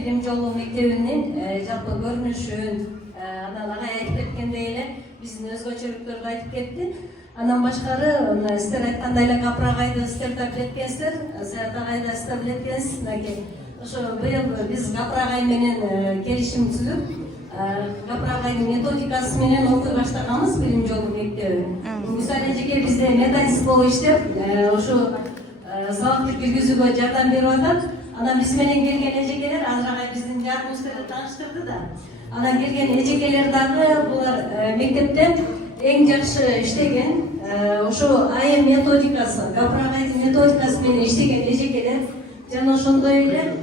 Билим жолу мектебинин жалпы көрүнүшүн анан агай айтып кеткендей эле биздин өзгөчөлүктөрдү айтып кетти. Андан башкары сиздер айткандай эле Капыр агайды сиздер да билет экенсиздер, Саят агай да сиздер билет экенсиз. Мынакей ошо быйыл биз Капыр агай менен келишим түзүп, Капыр агайдын методикасы менен окуй баштаганбыз билим жолу мектебин. Мисалы эжеке бизде методист болуп иштеп, ошо сабакты киргизүүгө жардам берип атат. Анан биз менен келген эжекелер азыр агай биздин жарымыбызды тааныштырды да. Анан келген эжекелер дагы булар мектептен эң жакшы иштеген, ошо АМ методикасы, Капыр агайдын методикасы менен иштеген эжекелер жана ошондой эле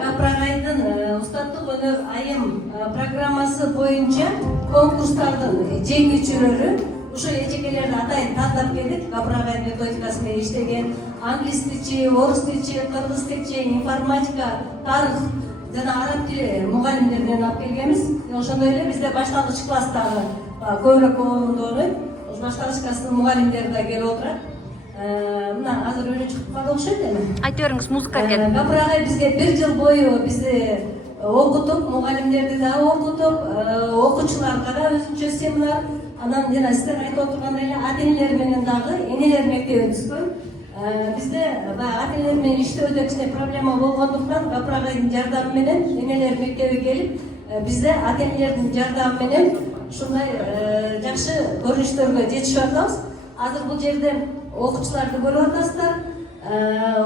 Капыр агайдын устаттык өнөр айым программасы боюнча конкурстардын жеңүүчүлөрү ошо эжекелерди атайын тандап келдик. Капыр агайдын методикасы менен иштеген англис тилчи, орус тилчи, кыргыз тилчи, информатика, тарых жана араб тили мугалимдеринен алып келгенбиз. Ошондой эле бизде башталгыч класстагы көбүрөөк болгондору башталгыч класстын мугалимдери да келип отурат. Мына азыр үнү чыгып калды окшойт эми. Айта бериңиз, музыка экен. Капыр агай бизге 1 жыл бою бизди окутуп, мугалимдерди да окутуп, окуучуларга да өзүнчө семинар, анан жана сиздер айтып отургандай эле ата-энелер менен дагы энелер мектебин түзгөн. Бизде баягы ата-энелер менен иштөөдө кичине проблема болгондуктан Капыр агайдын жардамы менен энелер мектеби келип, бизде ата-энелердин жардамы менен ушундай жакшы көрүнүштөргө жетишип атабыз. Азыр бул жерде окуучуларды көрүп атасыздар.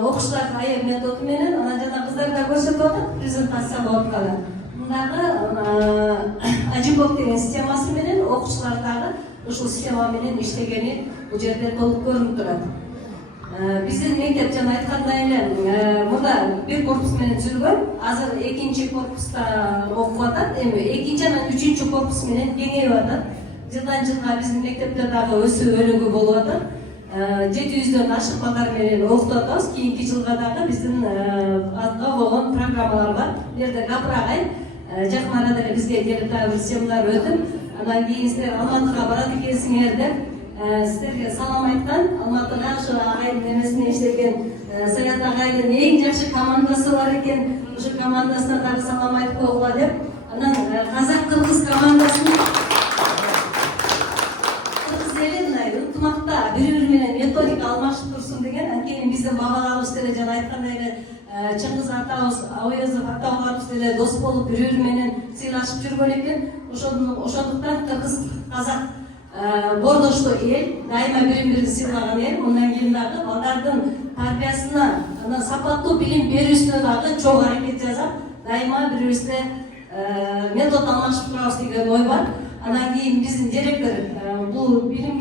Окуучулар айым методу менен, анан жана кыздар да көрсөтүп атат, презентация болуп атканы. Мындагы Ажибок деген системасы менен окуучулар дагы ушул система менен иштегени бул жерде толук көрүнүп турат. Биздин мектеп жана айткандай эле мында бир корпус менен түзүлгөн. Азыр экинчи корпуста окуп атат. Эми экинчи анан үчүнчү корпус менен кеңейип атат. Жылдан жылга биздин мектепте дагы өсүү өнүгүү болуп атат. 700дөн ашык балдар менен окутуп атабыз. Кийинки жылга дагы биздин алга койгон программалар бар. Бул жерде Капыр агай жакын арада эле бизге келип дагы бир семинар өтүп, анан кийин сиздер Алматыга барат экенсиңер деп сиздерге салам айткан. Алматыга ошо агайдын эмесине иштеген Саят агайдын эң жакшы командасы бар экен. Ошо командасына дагы салам айтып койгула деп. Анан казак-кыргыз командасын ынтымакта бири-бири менен методика алмашып турсун деген. Анткени биздин бабаларыбыз деле жана айткандай эле Чыңгыз атабыз, Ауезов аталарыбыз деле дос болуп бири-бири менен сыйлашып жүргөн экен. Ошондуктан кыргыз казак боордоштуу эл, дайыма бири-бирин сыйлаган эл. Мындан кийин дагы балдардын тарбиясына, анан сапаттуу билим берүүсүнө дагы чоң аракет жасап, дайыма бири-бирибизге метод алмашып турабыз деген ой бар. Анан кийин биздин директор бул билим